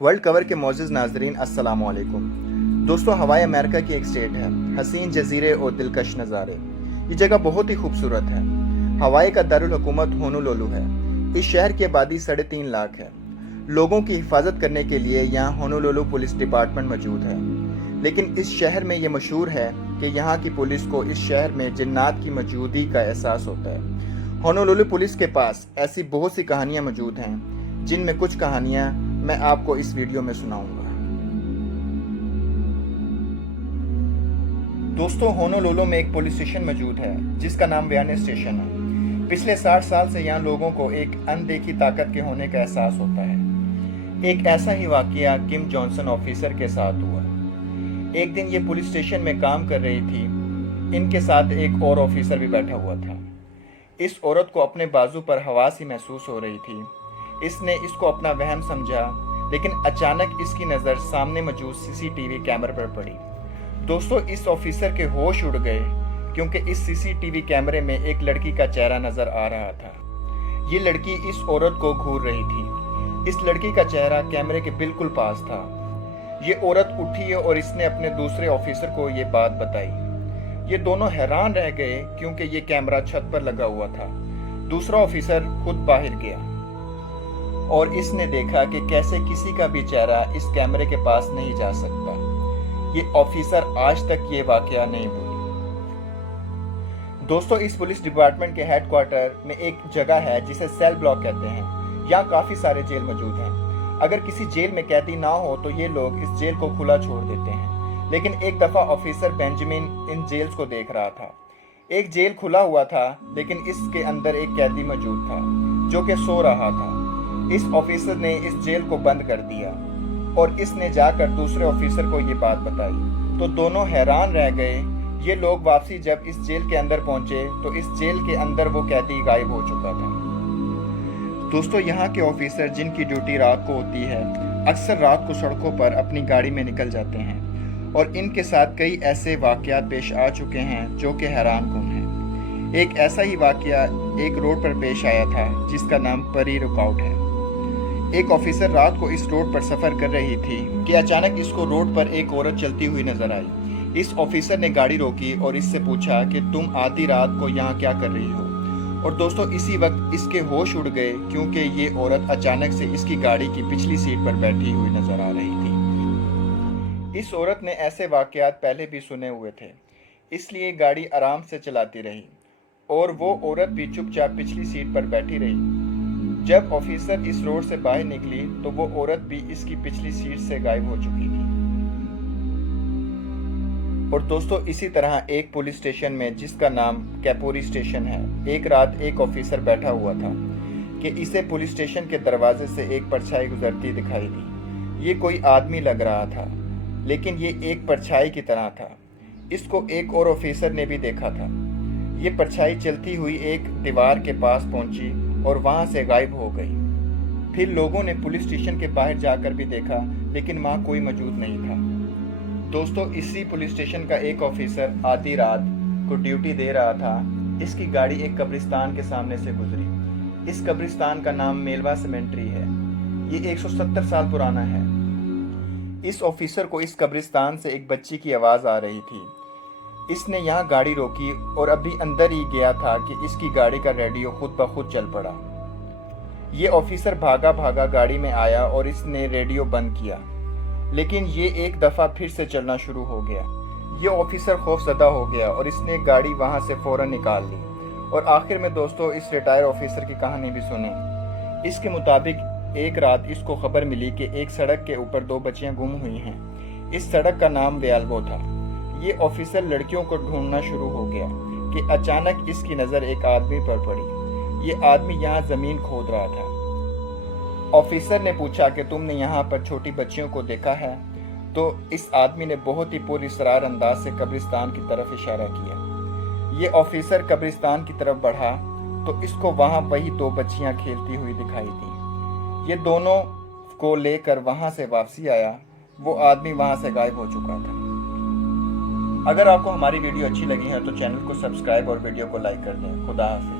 World cover के मोअज़्ज़िज़ नाज़रीन अस्सलाम वालेकुम। दोस्तों, हवाई अमेरिका की एक स्टेट है, हसीन जजीरे और दिलकश नज़ारे। ये जगह बहुत ही खूबसूरत है। हवाई का दारुल हुकूमत होनोलुलु है। इस शहर की आबादी 3.5 लाख है। लोगों की हिफाजत करने के लिए यहाँ होनोलुलु पुलिस डिपार्टमेंट मौजूद है। लेकिन इस शहर में ये मशहूर है कि यहाँ की पुलिस को इस शहर में जिन्नात की मौजूदगी का एहसास होता है। होनोलुलु पुलिस के पास ऐसी बहुत सी कहानियाँ मौजूद हैं, जिनमें कुछ कहानियाँ मैं आपको इस वीडियो में सुनाऊंगा। दोस्तों, होनोलुलु में एक पुलिस स्टेशन मौजूद है जिसका नाम व्याने स्टेशन है। पिछले 60 साल से यहाँ लोगों को एक अनदेखी ताकत के होने का एहसास होता है। एक ऐसा ही वाकया किम जॉनसन ऑफिसर के साथ हुआ। एक दिन ये पुलिस स्टेशन में काम कर रही थी। इनके साथ एक और ऑफिसर भी बैठा हुआ था। इस औरत को अपने बाजू पर हवास ही महसूस हो रही थी। इसने इसको अपना वहम समझा, लेकिन अचानक इसकी नज़र सामने मौजूद सीसीटीवी कैमरे पर पड़ी। दोस्तों, इस ऑफिसर के होश उड़ गए क्योंकि इस सीसीटीवी कैमरे में एक लड़की का चेहरा नजर आ रहा था। ये लड़की इस औरत को घूर रही थी। इस लड़की का चेहरा कैमरे के बिल्कुल पास था। ये औरत उठी और इसने अपने दूसरे ऑफिसर को ये बात बताई। ये दोनों हैरान रह गए क्योंकि ये कैमरा छत पर लगा हुआ था। दूसरा ऑफिसर खुद बाहर गया और इसने देखा कि कैसे किसी का भी चेहरा इस कैमरे के पास नहीं जा सकता। ये ऑफिसर आज तक ये वाकया नहीं भूली। दोस्तों, इस पुलिस डिपार्टमेंट के हेडक्वार्टर में एक जगह है जिसे सेल ब्लॉक कहते हैं। यहाँ काफी सारे जेल मौजूद हैं। अगर किसी जेल में कैदी ना हो तो ये लोग इस जेल को खुला छोड़ देते हैं। लेकिन एक दफा ऑफिसर बेंजामिन इन जेल्स को देख रहा था। एक जेल खुला हुआ था, लेकिन इसके अंदर एक कैदी मौजूद था जो कि सो रहा था। इस ऑफिसर ने इस जेल को बंद कर दिया और इसने जाकर दूसरे ऑफिसर को ये बात बताई। तो दोनों हैरान रह गए। ये लोग वापसी जब इस जेल के अंदर पहुंचे तो इस जेल के अंदर वो कैदी गायब हो चुका था। दोस्तों, यहाँ के ऑफिसर जिनकी ड्यूटी रात को होती है, अक्सर रात को सड़कों पर अपनी गाड़ी में निकल जाते हैं और इनके साथ कई ऐसे वाकयात पेश आ चुके हैं जो कि हैरानकुन हैं। एक ऐसा ही वाकया एक रोड पर पेश आया था जिसका नाम परी रुकआउट है। एक ऑफिसर रात को इस रोड पर सफर कर रही थी कि अचानक इसको रोड पर एक औरत चलती हुई नजर आई। इस ऑफिसर ने गाड़ी रोकी और इससे पूछा कि तुम आधी रात को यहाँ क्या कर रही हो। और दोस्तों, इसी वक्त इसके होश उड़ गए क्योंकि ये औरत अचानक से इसकी गाड़ी की पिछली सीट पर बैठी हुई नजर आ रही थी। इस औरत ने ऐसे वाकयात पहले भी सुने हुए थे, इसलिए गाड़ी आराम से चलाती रही और वो औरत भी चुपचाप पिछली सीट पर बैठी रही। जब ऑफिसर इस रोड से बाहर निकली तो वो औरत भी इसकी पिछली सीट से गायब हो चुकी थी। और दोस्तों, इसी तरह एक पुलिस स्टेशन में जिसका नाम कैपोरी स्टेशन है, एक रात एक ऑफिसर बैठा हुआ था कि इसे पुलिस स्टेशन के दरवाजे से एक परछाई गुजरती दिखाई दी। ये कोई आदमी लग रहा था, लेकिन ये एक परछाई की तरह था। इसको एक और ऑफिसर ने भी देखा था। ये परछाई चलती हुई एक दीवार के पास पहुंची और वहां से गायब हो गई। फिर लोगों ने पुलिस स्टेशन के बाहर जाकर भी देखा, लेकिन वहां कोई मौजूद नहीं था। दोस्तों, इसी पुलिस स्टेशन का एक ऑफिसर आधी रात को ड्यूटी दे रहा था। इसकी गाड़ी एक कब्रिस्तान के सामने से गुजरी। इस कब्रिस्तान का नाम मेलवा सेमेंट्री है। ये 170 साल पुराना है। इस ऑफिसर को इस कब्रिस्तान से एक बच्ची की आवाज आ रही थी। इसने यहाँ गाड़ी रोकी और अभी अंदर ही गया था कि इसकी गाड़ी का रेडियो खुद ब खुद चल पड़ा। ये ऑफिसर भागा भागा गाड़ी में आया और इसने रेडियो बंद किया, लेकिन ये एक दफा फिर से चलना शुरू हो गया। ये ऑफिसर खौफजदा हो गया और इसने गाड़ी वहां से फौरन निकाल ली। और आखिर में दोस्तों, इस रिटायर ऑफिसर की कहानी भी सुने। इसके मुताबिक एक रात इसको खबर मिली कि एक सड़क के ऊपर 2 बच्चियां गुम हुई हैं। इस सड़क का नाम व्याल्वो था। ये ऑफिसर लड़कियों को ढूंढना शुरू हो गया कि अचानक इसकी नज़र एक आदमी पर पड़ी। ये आदमी यहाँ ज़मीन खोद रहा था। ऑफिसर ने पूछा कि तुमने यहाँ पर छोटी बच्चियों को देखा है? तो इस आदमी ने बहुत ही पुरअसरार अंदाज से कब्रिस्तान की तरफ इशारा किया। ये ऑफिसर कब्रिस्तान की तरफ बढ़ा तो इसको वहाँ वही 2 बच्चियाँ खेलती हुई दिखाई दी। ये दोनों को लेकर वहाँ से वापसी आया। वो आदमी वहाँ से गायब हो चुका था। अगर आपको हमारी वीडियो अच्छी लगी है तो चैनल को सब्सक्राइब और वीडियो को लाइक कर दें। खुदा हाफिज़।